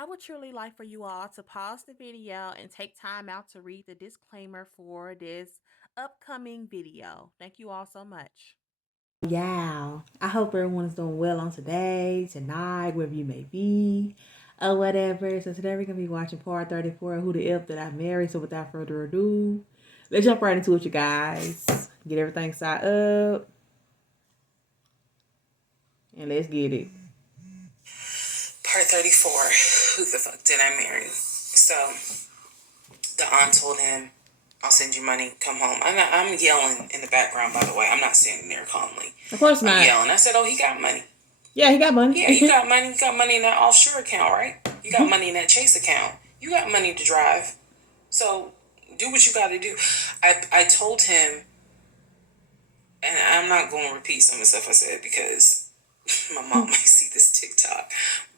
I would truly like for you all to pause the video and take time out to read the disclaimer for this upcoming video. Thank you all so much. Yeah, I hope everyone is doing well on today, tonight, wherever you may be, or whatever. So today we're gonna be watching part 34 of Who the F That I Married. So without further ado, let's jump right into it, you guys. Get everything set up, and let's get it. Part 34. Who the fuck did I marry? So the aunt told him, I'll send you money, come home. I'm yelling in the background, by the way. I'm not standing there calmly. Of course not. I'm yelling. I said, oh, he got money. Yeah, he got money. Yeah, you got money. You got money in that offshore account, right? You got money in that Chase account. You got money to drive. So do what you got to do. I told him, and I'm not going to repeat some of the stuff I said because my mom might see this TikTok.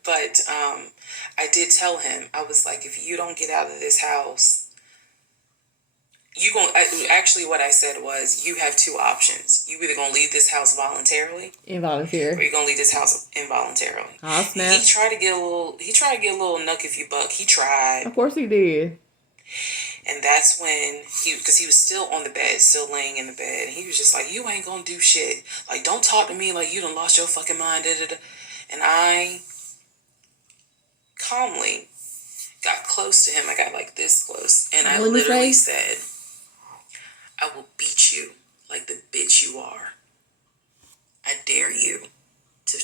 But I did tell him, I was like, if you don't get out of this house, actually what I said was, you have two options. You either gonna leave this house voluntarily, Involuntary. or you're gonna leave this house involuntarily. Oh snap! He tried to get a little nuck if you buck. He tried. Of course he did. And that's when because he was still on the bed, still laying in the bed. And he was just like, you ain't gonna do shit. Like, don't talk to me like you done lost your fucking mind. Da, da, da. And I calmly got close to him. I got like this close. And I literally said, I will beat you like the bitch you are. I dare you to...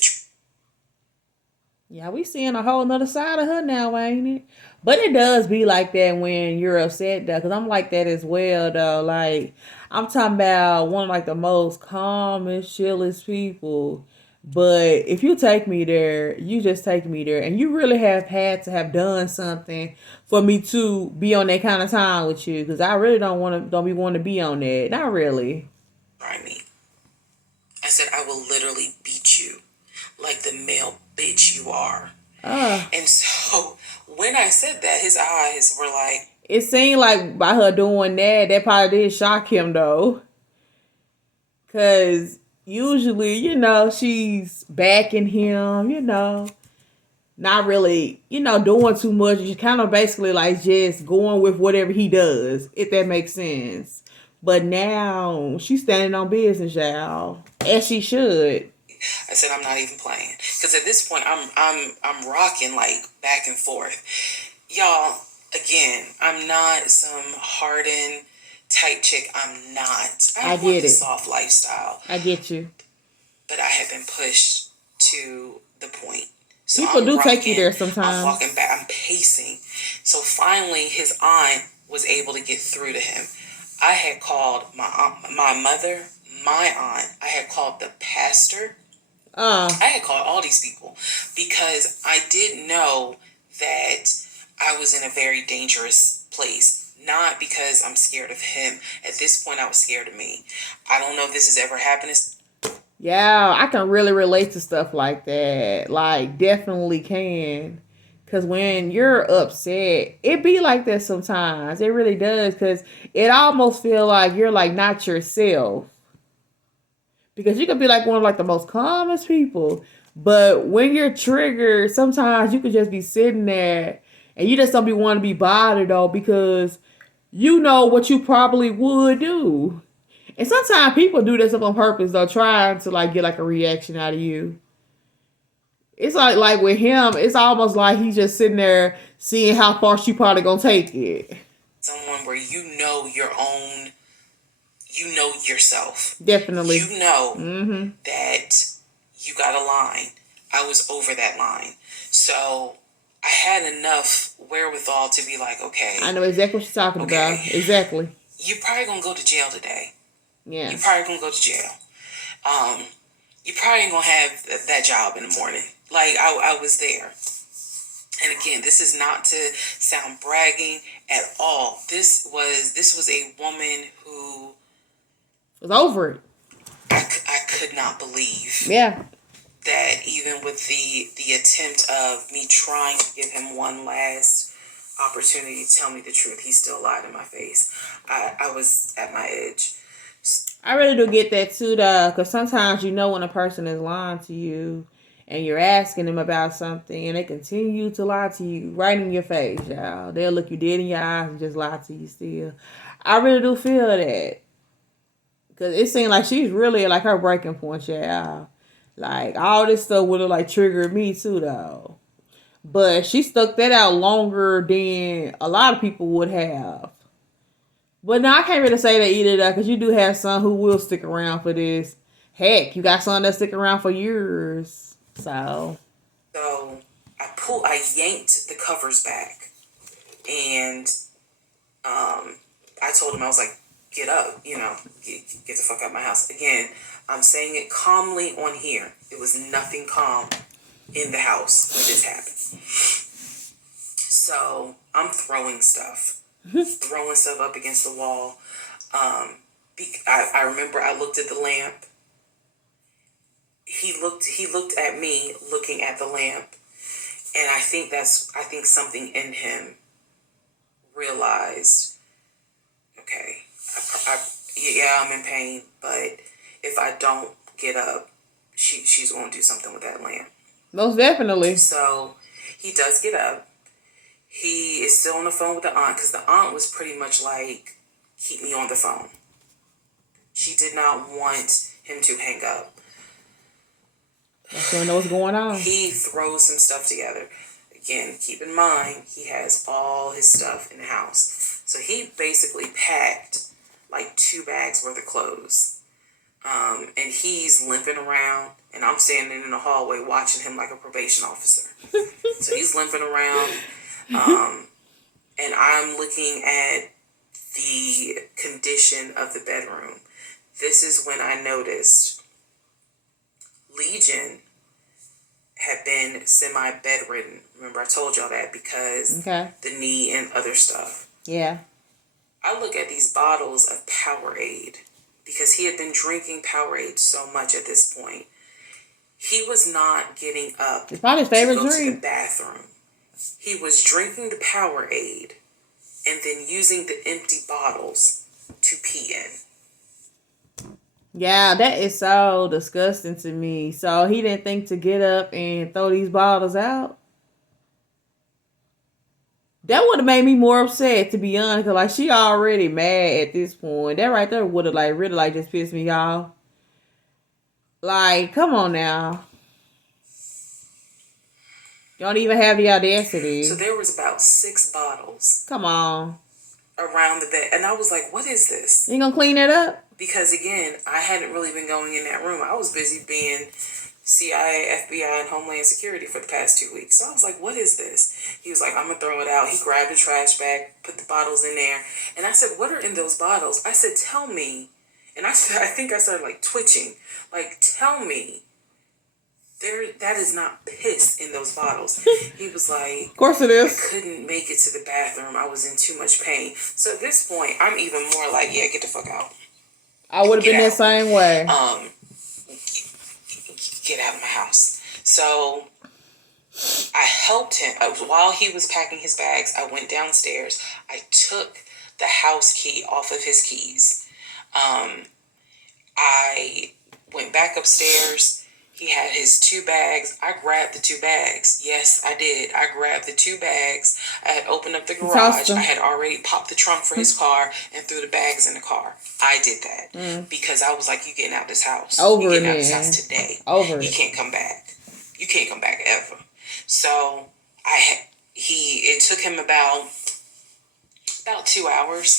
Yeah, we seeing a whole nother side of her now, ain't it? But it does be like that when you're upset, though, because I'm like that as well, though. Like, I'm talking about one of, like, the most calmest, chillest people. But if you take me there, you just take me there. And you really have had to have done something for me to be on that kind of time with you. Because I really don't be wanting to be on that. Not really. Try me. I said, I will literally beat you like the male bitch you are. And so when I said that, his eyes were like... It seemed like by her doing that probably did shock him, though. Because usually, she's backing him, not really, doing too much. She's kind of basically like just going with whatever he does, if that makes sense. But now she's standing on business, y'all, as she should. I said, I'm not even playing, because at this point I'm rocking like back and forth, y'all. Again, I'm not some hardened type chick. I'm not. I want the soft lifestyle. I get you. But I have been pushed to the point. So people do take you there sometimes. I'm walking back. I'm pacing. So finally, his aunt was able to get through to him. I had called my aunt, my mother, my aunt. I had called the pastor. I had called all these people because I did know that I was in a very dangerous place. Not because I'm scared of him. At this point, I was scared of me. I don't know if this has ever happened. Yeah, I can really relate to stuff like that. Like, definitely can. Because when you're upset, it be like that sometimes. It really does. Because it almost feel like you're, like, not yourself. Because you could be, like, one of, like, the most calmest people. But when you're triggered, sometimes you could just be sitting there. And you just don't be wanting to be bothered, though. Because you know what you probably would do. And sometimes people do this on purpose, though, trying to like get like a reaction out of you. It's like with him, it's almost like he's just sitting there seeing how far she probably gonna take it. Someone where you know your own, you know yourself. Definitely. You know that you got a line. I was over that line. So I had enough wherewithal to be like, okay. I know exactly what you're talking about. Exactly. You're probably gonna go to jail today. Yeah. You're probably gonna go to jail. You probably ain't gonna have that job in the morning. Like, I was there. And again, this is not to sound bragging at all. This was a woman who was over it. I could not believe. Yeah. That even with the attempt of me trying to give him one last opportunity to tell me the truth, he still lied in my face. I was at my edge. I really do get that too, though, because sometimes you know when a person is lying to you, and you're asking them about something and they continue to lie to you right in your face, y'all. They'll look you dead in your eyes and just lie to you still. I really do feel that. Because it seemed like she's really like her breaking point, y'all. Like all this stuff would have like triggered me too though. But she stuck that out longer than a lot of people would have. But no, I can't really say that either though, because you do have some who will stick around for this. Heck, you got some that stick around for years. So I yanked the covers back, and I told him, I was like, get up, get the fuck out of my house. Again, I'm saying it calmly on here. It was nothing calm in the house when this happened. So I'm throwing stuff up against the wall. I remember I looked at the lamp. He looked at me looking at the lamp, and I think something in him realized, okay, yeah, I'm in pain, but if I don't get up, she's going to do something with that lamp. Most definitely. So he does get up. He is still on the phone with the aunt, because the aunt was pretty much like, keep me on the phone. She did not want him to hang up. I don't know what's going on. He throws some stuff together. Again, keep in mind, he has all his stuff in the house. So he basically packed like 2 bags worth of clothes. And he's limping around, and I'm standing in the hallway watching him like a probation officer. So he's limping around, and I'm looking at the condition of the bedroom. This is when I noticed Legion had been semi-bedridden. Remember, I told y'all that because the knee and other stuff. Yeah. I look at these bottles of Powerade, because he had been drinking Powerade so much at this point. He was not getting up it's probably his favorite to go drink. to the bathroom. He was drinking the Powerade and then using the empty bottles to pee in. Yeah, that is so disgusting to me. So he didn't think to get up and throw these bottles out? That would have made me more upset, to be honest, because like she already mad at this point. That right there would have like really like just pissed me off. Like, come on now. You don't even have the audacity. So there was about 6 bottles. Come on. Around the bed. And I was like, what is this? You gonna clean that up? Because again, I hadn't really been going in that room. I was busy being CIA, FBI, and Homeland Security for the past 2 weeks. So I was like, what is this? He was like, I'm going to throw it out. He grabbed a trash bag, put the bottles in there. And I said, what are in those bottles? I said, tell me. And I think I started like twitching. Like, tell me. That is not piss in those bottles. He was like, of course it is. I couldn't make it to the bathroom. I was in too much pain. So at this point, I'm even more like, yeah, get the fuck out. I would have been that same way. Get out of my house. So I helped him. While he was packing his bags, I went downstairs. I took the house key off of his keys. I went back upstairs. He had his 2 bags. I grabbed the 2 bags. Yes, I did. I grabbed the 2 bags. I had opened up the garage. I had already popped the trunk for his car and threw the bags in the car. I did that because I was like, you getting out this house. You getting out this house today. You can't come back. You can't come back ever. So it took him about 2 hours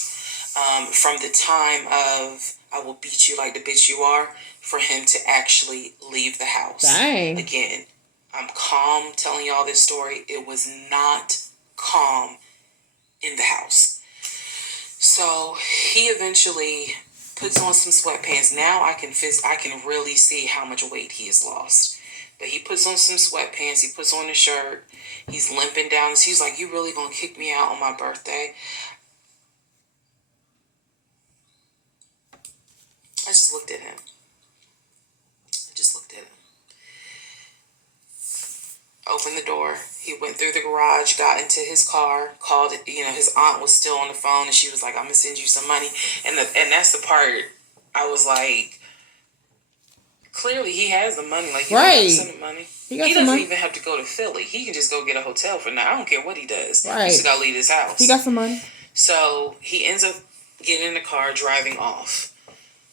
from the time of I will beat you like the bitch you are for him to actually leave the house. Dang. Again, I'm calm telling y'all this story. It was not calm in the house. So he eventually puts on some sweatpants. Now I can really see how much weight he has lost. But he puts on some sweatpants. He puts on a shirt. He's limping down. He's like, you really gonna kick me out on my birthday? I just looked at him. Opened the door. He went through the garage, got into his car, called it. His aunt was still on the phone, and she was like, I'm going to send you some money. And that's the part I was like, clearly he has the money. Like, you don't have to send Right. him money. He got He some doesn't money. even have to go to Philly. He can just go get a hotel for now. I don't care what he does. He Right. just got to leave his house. He got some money. So he ends up getting in the car, driving off.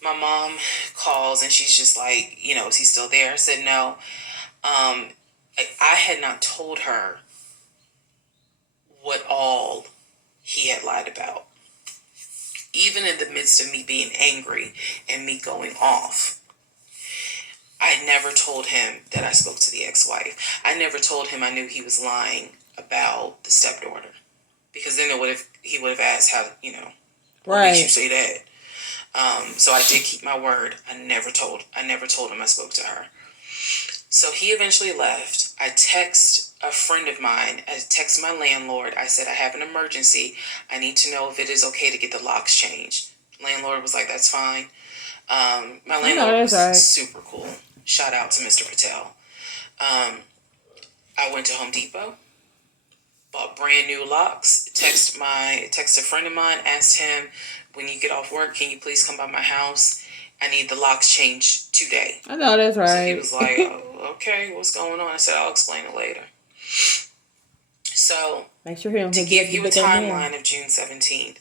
My mom calls and she's just like, you know, is he still there? I said no. I had not told her what all he had lied about. Even in the midst of me being angry and me going off, I never told him that I spoke to the ex-wife. I never told him I knew he was lying about the stepdaughter, because then he would have asked how, you know, what makes you say that? So I did keep my word. I never told him I spoke to her. So he eventually left. I text a friend of mine. I text my landlord. I said, I have an emergency. I need to know if it is okay to get the locks changed. Landlord was like, that's fine. My landlord was super cool. Shout out to Mr. Patel. I went to Home Depot, bought brand new locks. Text a friend of mine, asked him, when you get off work, can you please come by my house? I need the locks changed today. I know that's right. So he was like, oh, okay, what's going on? I said, I'll explain it later. So, make sure to give you a timeline of June 17th,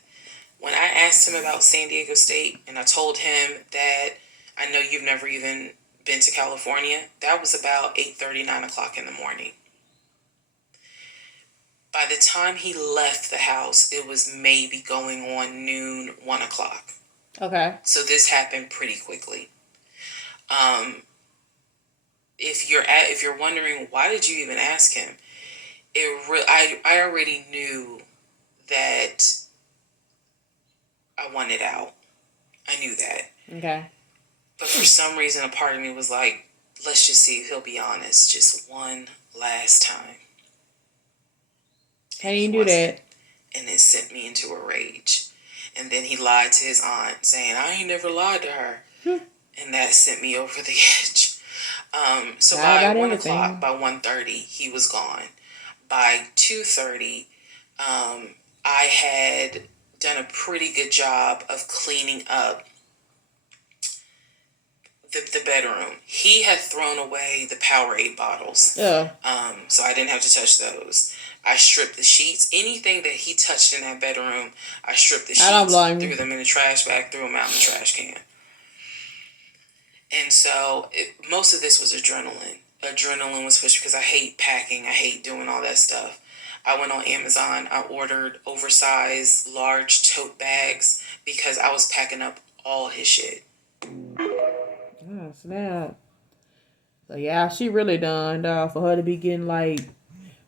when I asked him about San Diego State and I told him that I know you've never even been to California, that was about 8:30, 9 o'clock in the morning. By the time he left the house, it was maybe going on noon, 1 o'clock. Okay. So this happened pretty quickly. If you're wondering, why did you even ask him? I already knew that I wanted out. I knew that. Okay. But for some reason, a part of me was like, let's just see if he'll be honest just one last time. How do you do that? And it sent me into a rage. And then he lied to his aunt, saying, I ain't never lied to her. And that sent me over the edge. So by 1 o'clock, by 1:30, he was gone. By 2:30, I had done a pretty good job of cleaning up the bedroom. He had thrown away the Powerade bottles. Yeah. So I didn't have to touch those. I stripped the sheets. Anything that he touched in that bedroom, I stripped the sheets, threw them in the trash bag, threw them out in the trash can. And so most of this was adrenaline. Adrenaline was pushed because I hate packing. I hate doing all that stuff. I went on Amazon. I ordered oversized, large tote bags because I was packing up all his shit. Oh, snap. So, yeah, she really done, for her to be getting, like,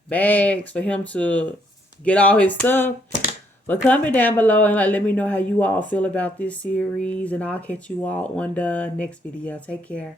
bags for him to get all his stuff. But comment down below and, like, let me know how you all feel about this series. And I'll catch you all on the next video. Take care.